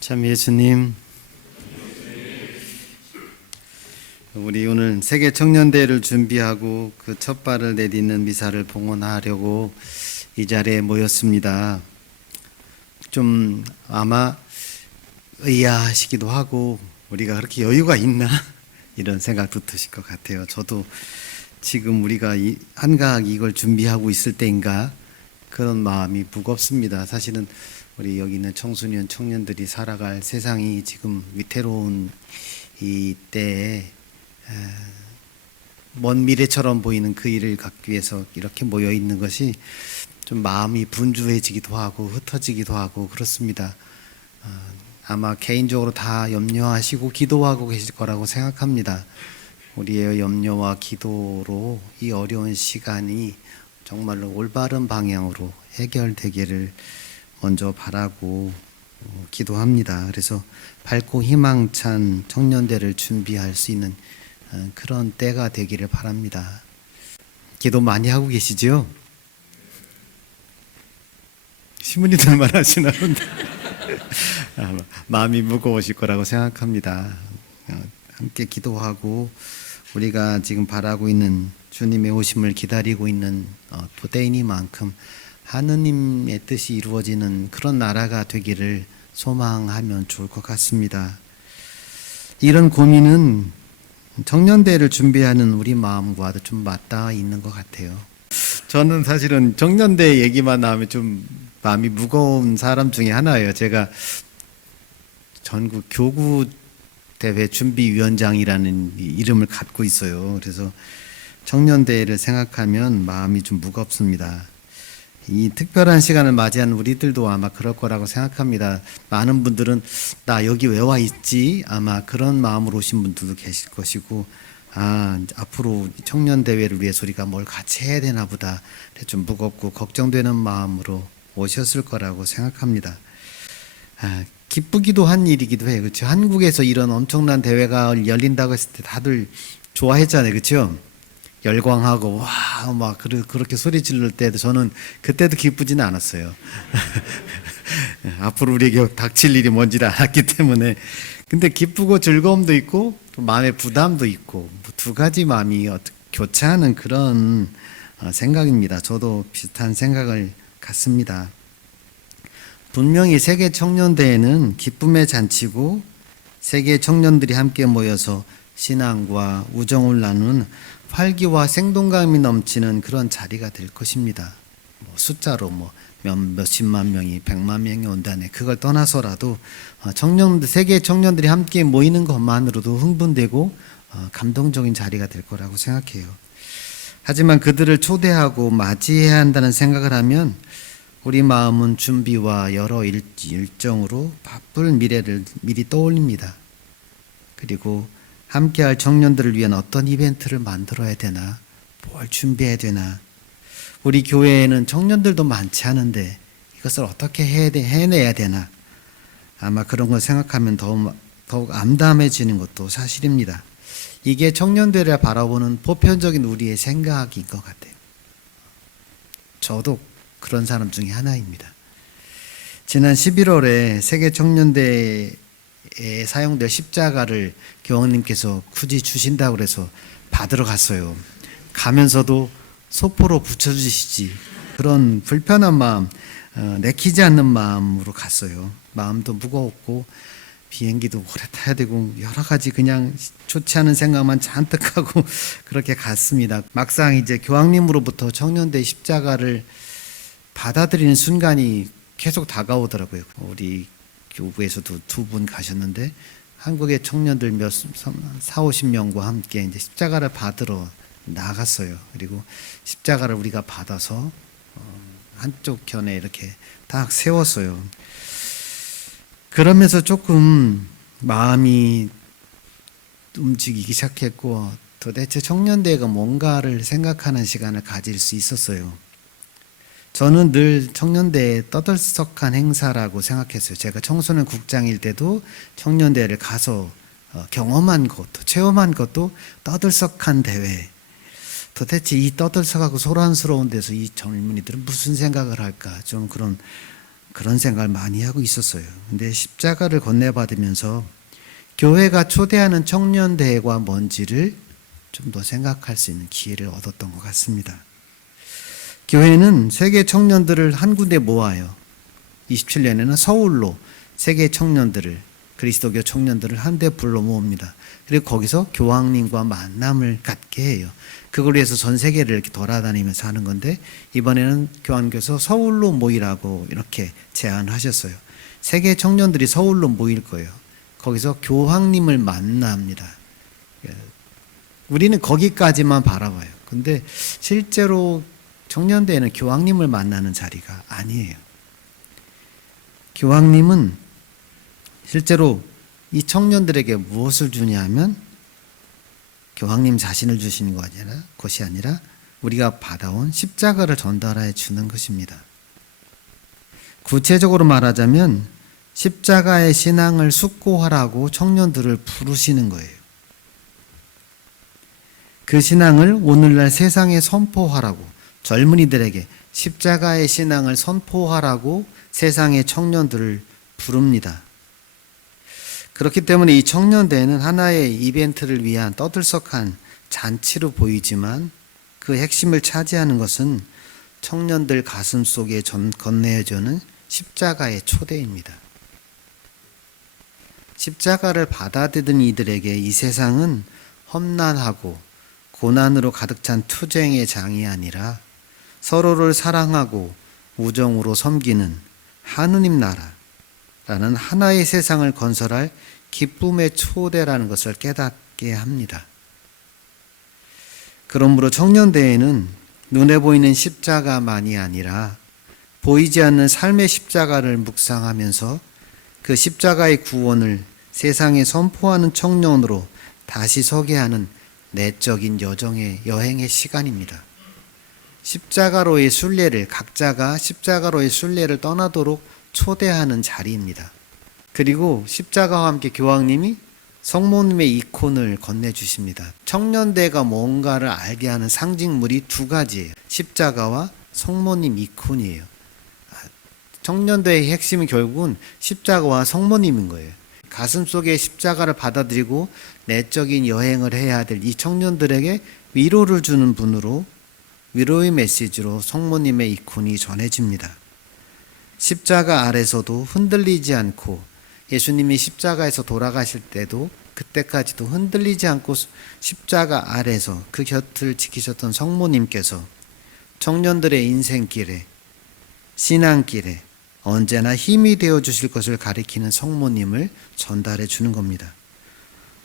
참 예수님, 우리 오늘 세계 청년대회를 준비하고 그 첫 발을 내딛는 미사를 봉헌하려고 이 자리에 모였습니다. 좀 아마 의아하시기도 하고 우리가 그렇게 여유가 있나 이런 생각도 드실 것 같아요. 저도 지금 우리가 한가하게 이걸 준비하고 있을 때인가 그런 마음이 무겁습니다. 사실은 우리 여기 있는 청소년 청년들이 살아갈 세상이 지금 위태로운 이 때에 먼 미래처럼 보이는 그 일을 갖기 위해서 이렇게 모여 있는 것이 좀 마음이 분주해지기도 하고 흩어지기도 하고 그렇습니다. 아마 개인적으로 다 염려하시고 기도하고 계실 거라고 생각합니다. 우리의 염려와 기도로 이 어려운 시간이 정말로 올바른 방향으로 해결되기를 먼저 바라고 기도합니다. 그래서 밝고 희망찬 청년대를 준비할 수 있는 그런 때가 되기를 바랍니다. 기도 많이 하고 계시죠? 신부님들만 하시나 본데 마음이 무거우실 거라고 생각합니다. 함께 기도하고 우리가 지금 바라고 있는 주님의 오심을 기다리고 있는 때이니만큼 하느님의 뜻이 이루어지는 그런 나라가 되기를 소망하면 좋을 것 같습니다. 이런 고민은 청년대회를 준비하는 우리 마음과도 좀 맞닿아 있는 것 같아요. 저는 사실은 청년대회 얘기만 나오면 좀 마음이 무거운 사람 중에 하나예요. 제가 전국 교구대회 준비위원장이라는 이름을 갖고 있어요. 그래서 청년대회를 생각하면 마음이 좀 무겁습니다. 이 특별한 시간을 맞이한 우리들도 아마 그럴 거라고 생각합니다. 많은 분들은 나 여기 왜 와 있지? 아마 그런 마음으로 오신 분들도 계실 것이고 앞으로 청년대회를 위해서 우리가 뭘 같이 해야 되나 보다 좀 무겁고 걱정되는 마음으로 오셨을 거라고 생각합니다. 기쁘기도 한 일이기도 해요. 그렇죠? 한국에서 이런 엄청난 대회가 열린다고 했을 때 다들 좋아했잖아요. 그렇죠? 열광하고 막 그렇게 소리 지를 때도 저는 그때도 기쁘지는 않았어요. 앞으로 우리에게 닥칠 일이 뭔지를 알았기 때문에. 근데 기쁘고 즐거움도 있고 또 마음의 부담도 있고 두 가지 마음이 교차하는 그런 생각입니다. 저도 비슷한 생각을 갖습니다. 분명히 세계 청년대회는 기쁨의 잔치고 세계 청년들이 함께 모여서 신앙과 우정을 나누는 활기와 생동감이 넘치는 그런 자리가 될 것입니다. 숫자로 몇십만 명이 100만 명이 온다네. 그걸 떠나서라도 세계 청년들이 함께 모이는 것만으로도 흥분되고 감동적인 자리가 될 거라고 생각해요. 하지만 그들을 초대하고 맞이해야 한다는 생각을 하면 우리 마음은 준비와 여러 일정으로 바쁠 미래를 미리 떠올립니다. 그리고 함께할 청년들을 위한 어떤 이벤트를 만들어야 되나, 뭘 준비해야 되나. 우리 교회에는 청년들도 많지 않은데 이것을 어떻게 해내야 되나. 아마 그런 걸 생각하면 더욱 암담해지는 것도 사실입니다. 이게 청년들을 바라보는 보편적인 우리의 생각인 것 같아요. 저도 그런 사람 중에 하나입니다. 지난 11월에 세계 청년대회에 사용될 십자가를 교황님께서 굳이 주신다고 그래서 받으러 갔어요. 가면서도 소포로 붙여주시지 그런 불편한 마음, 내키지 않는 마음으로 갔어요. 마음도 무거웠고 비행기도 오래 타야 되고 여러 가지 그냥 좋지 않은 생각만 잔뜩 하고 그렇게 갔습니다. 막상 이제 교황님으로부터 청년대 십자가를 받아들이는 순간이 계속 다가오더라고요. 우리 교구에서도 2분 가셨는데 한국의 청년들 40-50명과 함께 이제 십자가를 받으러 나갔어요. 그리고 십자가를 우리가 받아서 한쪽 견에 이렇게 딱 세웠어요. 그러면서 조금 마음이 움직이기 시작했고 도대체 청년대회가 뭔가를 생각하는 시간을 가질 수 있었어요. 저는 늘 청년대회 떠들썩한 행사라고 생각했어요. 제가 청소년 국장일 때도 청년대회를 가서 경험한 것도 체험한 것도 떠들썩한 대회. 도대체 이 떠들썩하고 소란스러운 데서 이 젊은이들은 무슨 생각을 할까? 좀 그런 그런 생각을 많이 하고 있었어요. 근데 십자가를 건네받으면서 교회가 초대하는 청년대회가 뭔지를 좀 더 생각할 수 있는 기회를 얻었던 것 같습니다. 교회는 세계 청년들을 한 군데 모아요. 27년에는 서울로 세계 청년들을, 그리스도교 청년들을 한데 불러 모읍니다. 그리고 거기서 교황님과 만남을 갖게 해요. 그걸 위해서 전 세계를 이렇게 돌아다니면서 하는 건데, 이번에는 교황님께서 서울로 모이라고 이렇게 제안하셨어요. 세계 청년들이 서울로 모일 거예요. 거기서 교황님을 만납니다. 우리는 거기까지만 바라봐요. 근데 실제로 청년대회는 교황님을 만나는 자리가 아니에요. 교황님은 실제로 이 청년들에게 무엇을 주냐 하면 교황님 자신을 주시는 것이 아니라 우리가 받아온 십자가를 전달해 주는 것입니다. 구체적으로 말하자면 십자가의 신앙을 숙고하라고 청년들을 부르시는 거예요. 그 신앙을 오늘날 세상에 선포하라고, 젊은이들에게 십자가의 신앙을 선포하라고 세상의 청년들을 부릅니다. 그렇기 때문에 이 청년대회는 하나의 이벤트를 위한 떠들썩한 잔치로 보이지만 그 핵심을 차지하는 것은 청년들 가슴 속에 건네여주는 십자가의 초대입니다. 십자가를 받아들인 이들에게 이 세상은 험난하고 고난으로 가득 찬 투쟁의 장이 아니라 서로를 사랑하고 우정으로 섬기는 하느님 나라라는 하나의 세상을 건설할 기쁨의 초대라는 것을 깨닫게 합니다. 그러므로 청년대회는 눈에 보이는 십자가만이 아니라 보이지 않는 삶의 십자가를 묵상하면서 그 십자가의 구원을 세상에 선포하는 청년으로 다시 서게 하는 내적인 여행의 시간입니다. 십자가로의 순례를, 각자가 십자가로의 순례를 떠나도록 초대하는 자리입니다. 그리고 십자가와 함께 교황님이 성모님의 이콘을 건네주십니다. 청년대가 뭔가를 알게 하는 상징물이 두 가지예요. 십자가와 성모님 이콘이에요. 청년대의 핵심은 결국은 십자가와 성모님인 거예요. 가슴속에 십자가를 받아들이고 내적인 여행을 해야 될 이 청년들에게 위로를 주는 분으로, 위로의 메시지로 성모님의 이콘이 전해집니다. 십자가 아래서도 흔들리지 않고, 예수님이 십자가에서 돌아가실 때도 그때까지도 흔들리지 않고 십자가 아래서 그 곁을 지키셨던 성모님께서 청년들의 인생길에, 신앙길에 언제나 힘이 되어 주실 것을 가리키는 성모님을 전달해 주는 겁니다.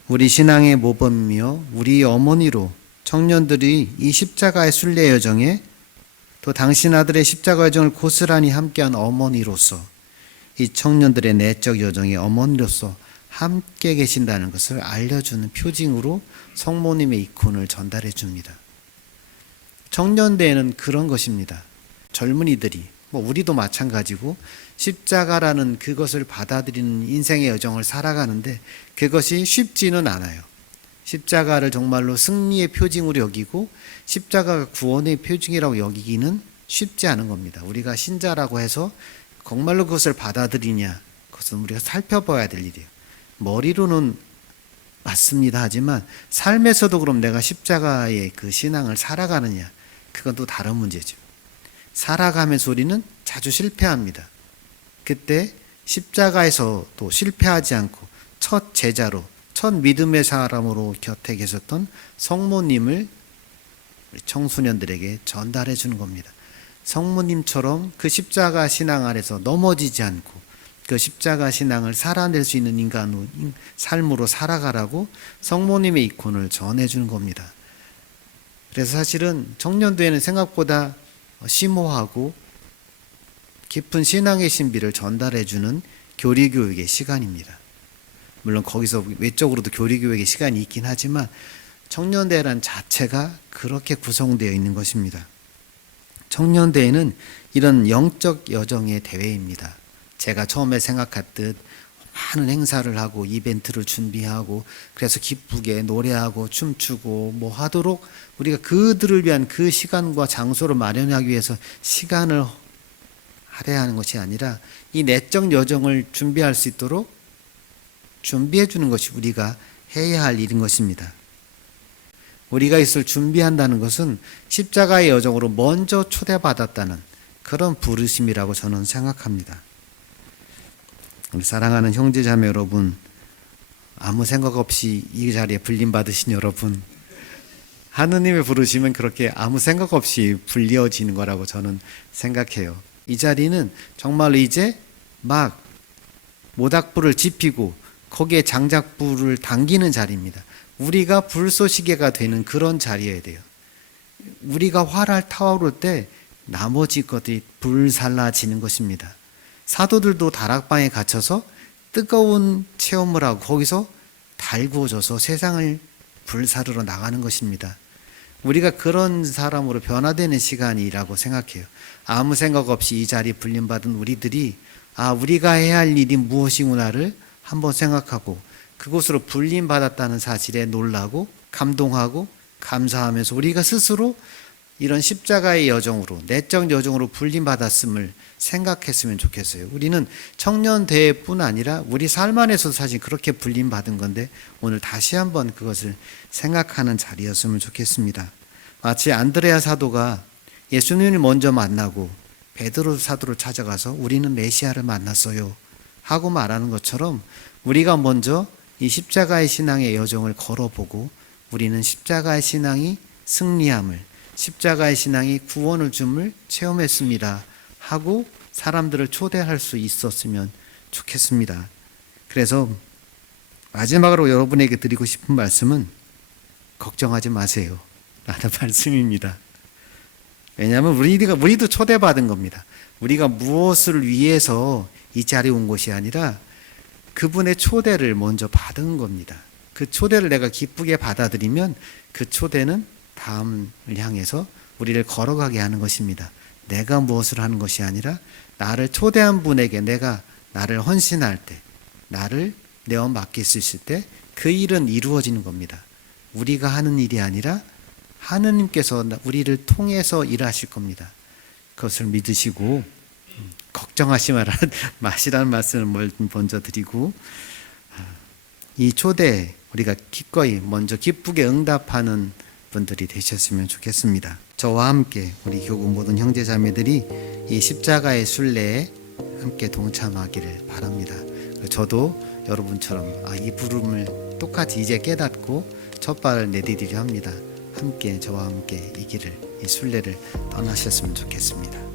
우리 신앙의 모범이며 우리 어머니로 청년들이 이 십자가의 순례 여정에, 또 당신 아들의 십자가 여정을 고스란히 함께한 어머니로서, 이 청년들의 내적 여정의 어머니로서 함께 계신다는 것을 알려주는 표징으로 성모님의 이콘을 전달해 줍니다. 청년대회는 그런 것입니다. 젊은이들이, 우리도 마찬가지고 십자가라는 그것을 받아들이는 인생의 여정을 살아가는데 그것이 쉽지는 않아요. 십자가를 정말로 승리의 표징으로 여기고 십자가가 구원의 표징이라고 여기기는 쉽지 않은 겁니다. 우리가 신자라고 해서 정말로 그것을 받아들이냐, 그것은 우리가 살펴봐야 될 일이에요. 머리로는 맞습니다 하지만 삶에서도 그럼 내가 십자가의 그 신앙을 살아가느냐, 그건 또 다른 문제죠. 살아가면서 우리는 자주 실패합니다. 그때 십자가에서도 실패하지 않고 첫 제자로, 첫 믿음의 사람으로 곁에 계셨던 성모님을 청소년들에게 전달해 주는 겁니다. 성모님처럼 그 십자가 신앙 아래서 넘어지지 않고 그 십자가 신앙을 살아낼 수 있는 인간의 삶으로 살아가라고 성모님의 이콘을 전해주는 겁니다. 그래서 사실은 청년대회는 생각보다 심오하고 깊은 신앙의 신비를 전달해주는 교리교육의 시간입니다. 물론 거기서 외적으로도 교리교육의 시간이 있긴 하지만 청년대회란 자체가 그렇게 구성되어 있는 것입니다. 청년대회는 이런 영적 여정의 대회입니다. 제가 처음에 생각했듯 많은 행사를 하고 이벤트를 준비하고 그래서 기쁘게 노래하고 춤추고 하도록 우리가 그들을 위한 그 시간과 장소를 마련하기 위해서 시간을 할애하는 것이 아니라 이 내적 여정을 준비할 수 있도록 준비해 주는 것이 우리가 해야 할 일인 것입니다. 우리가 이것을 준비한다는 것은 십자가의 여정으로 먼저 초대받았다는 그런 부르심이라고 저는 생각합니다. 우리 사랑하는 형제자매 여러분, 아무 생각 없이 이 자리에 불림받으신 여러분, 하느님의 부르심은 그렇게 아무 생각 없이 불려지는 거라고 저는 생각해요. 이 자리는 정말로 이제 막 모닥불을 지피고 거기에 장작불을 당기는 자리입니다. 우리가 불쏘시개가 되는 그런 자리여야 돼요. 우리가 활활 타오를 때 나머지 것들이 불살라지는 것입니다. 사도들도 다락방에 갇혀서 뜨거운 체험을 하고 거기서 달구어져서 세상을 불사르러 나가는 것입니다. 우리가 그런 사람으로 변화되는 시간이라고 생각해요. 아무 생각 없이 이 자리에 불림받은 우리들이 우리가 해야 할 일이 무엇이구나를 한번 생각하고 그곳으로 불림받았다는 사실에 놀라고 감동하고 감사하면서 우리가 스스로 이런 십자가의 여정으로 내적 여정으로 불림받았음을 생각했으면 좋겠어요. 우리는 청년대회뿐 아니라 우리 삶 안에서도 사실 그렇게 불림받은 건데 오늘 다시 한번 그것을 생각하는 자리였으면 좋겠습니다. 마치 안드레아 사도가 예수님을 먼저 만나고 베드로 사도를 찾아가서 우리는 메시아를 만났어요 하고 말하는 것처럼 우리가 먼저 이 십자가의 신앙의 여정을 걸어보고 우리는 십자가의 신앙이 승리함을, 십자가의 신앙이 구원을 줌을 체험했습니다 하고 사람들을 초대할 수 있었으면 좋겠습니다. 그래서 마지막으로 여러분에게 드리고 싶은 말씀은 걱정하지 마세요 라는 말씀입니다. 왜냐하면 우리도 초대받은 겁니다. 우리가 무엇을 위해서 이 자리에 온 것이 아니라 그분의 초대를 먼저 받은 겁니다. 그 초대를 내가 기쁘게 받아들이면 그 초대는 다음을 향해서 우리를 걸어가게 하는 것입니다. 내가 무엇을 하는 것이 아니라 나를 초대한 분에게 내가 나를 헌신할 때, 나를 내어 맡길 수 있을 때 그 일은 이루어지는 겁니다. 우리가 하는 일이 아니라 하느님께서 우리를 통해서 일하실 겁니다. 그것을 믿으시고 걱정하지 마시라는 말씀을 먼저 드리고 이 초대에 우리가 기꺼이 먼저 기쁘게 응답하는 분들이 되셨으면 좋겠습니다. 저와 함께 우리 교구 모든 형제자매들이 이 십자가의 순례에 함께 동참하기를 바랍니다. 저도 여러분처럼 이 부름을 똑같이 이제 깨닫고 첫 발을 내디디려 합니다. 함께 저와 함께 이 길을 이 순례를 떠나셨으면 좋겠습니다.